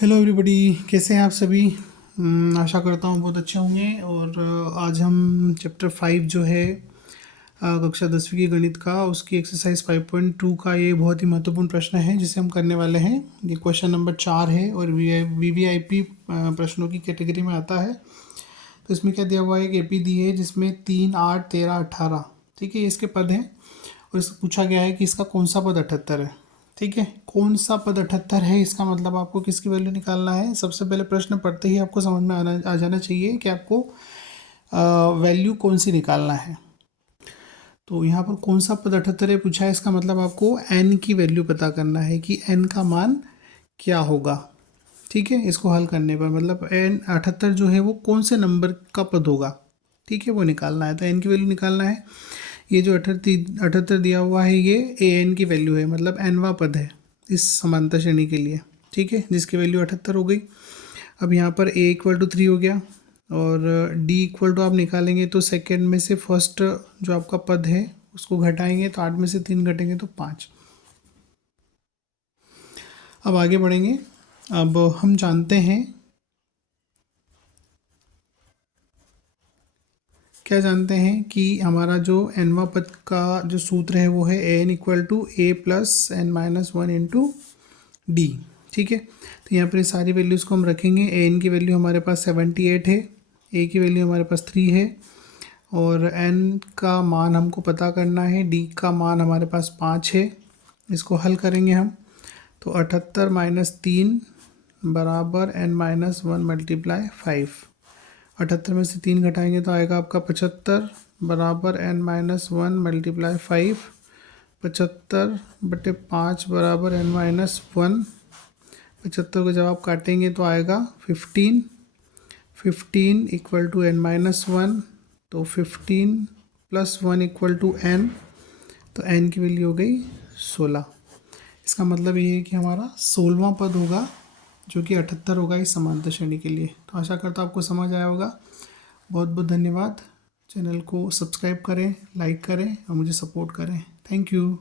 Hello everybody, कैसे हैं आप सभी। आशा करता हूँ बहुत अच्छे होंगे। और आज हम चैप्टर 5 जो है कक्षा 10वीं की गणित का, उसकी एक्सरसाइज 5.2 का ये बहुत ही महत्वपूर्ण प्रश्न है जिसे हम करने वाले हैं। ये क्वेश्चन नंबर 4 है और वीवीआईपी प्रश्नों की कैटेगरी में आता है। तो इसमें क्या दिया हुआ है, एक एपी दी है जिसमें 3, 8, 13, 18, ठीक है, ये इसके पद हैं। और इससे पूछा गया है कि इसका कौन सा पद 78 है। ठीक है, कौन सा पद 78 है, इसका मतलब आपको किसकी वैल्यू निकालना है। सबसे पहले प्रश्न पढ़ते ही आपको समझ में आ जाना चाहिए कि आपको वैल्यू कौन सी निकालना है। तो यहाँ पर कौन सा पद 78 है पूछा है, इसका मतलब आपको एन की वैल्यू पता करना है कि एन का मान क्या होगा। ठीक है, इसको हल करने पर मतलब एन 78 जो है वो कौन से नंबर का पद होगा, ठीक है, वो निकालना है। तो एन की वैल्यू निकालना है। ये जो 78 दिया हुआ है ये ए एन की वैल्यू है, मतलब एनवा पद है इस समांतर श्रेणी के लिए। ठीक है, जिसकी वैल्यू 78 हो गई। अब यहाँ पर ए इक्वल टू 3 हो गया और डी इक्वल टू आप निकालेंगे तो सेकेंड में से फर्स्ट जो आपका पद है उसको घटाएंगे तो 8 में से 3 घटेंगे तो 5। अब आगे बढ़ेंगे। अब हम जानते हैं, क्या जानते हैं कि हमारा जो एनवा पद का जो सूत्र है वो है a n equal to a plus n minus 1 into d. ठीक है, तो यहाँ पर ये सारी वैल्यूज़ को हम रखेंगे। ए एन की वैल्यू हमारे पास 78 है, ए की वैल्यू हमारे पास 3 है और एन का मान हमको पता करना है, डी का मान हमारे पास 5 है। इसको हल करेंगे हम तो 78 माइनस 3 बराबर एन माइनस 1 मल्टीप्लाई 5। 78 में से 3 घटाएंगे तो आएगा आपका 75 बराबर एन माइनस 1 मल्टीप्लाई 5। 75/5 बराबर एन माइनस 1। 75 को जब आप काटेंगे तो आएगा 15। 15 इक्वल टू एन माइनस 1, तो 15 प्लस 1 इक्वल टू एन, तो एन की वैल्यू हो गई 16। इसका मतलब ये है कि हमारा 16वां पद होगा जो कि 78 होगा इस समांतर श्रेणी के लिए। तो आशा करता हूँ आपको समझ आया होगा। बहुत बहुत धन्यवाद। चैनल को सब्सक्राइब करें, लाइक करें और मुझे सपोर्ट करें। Thank you.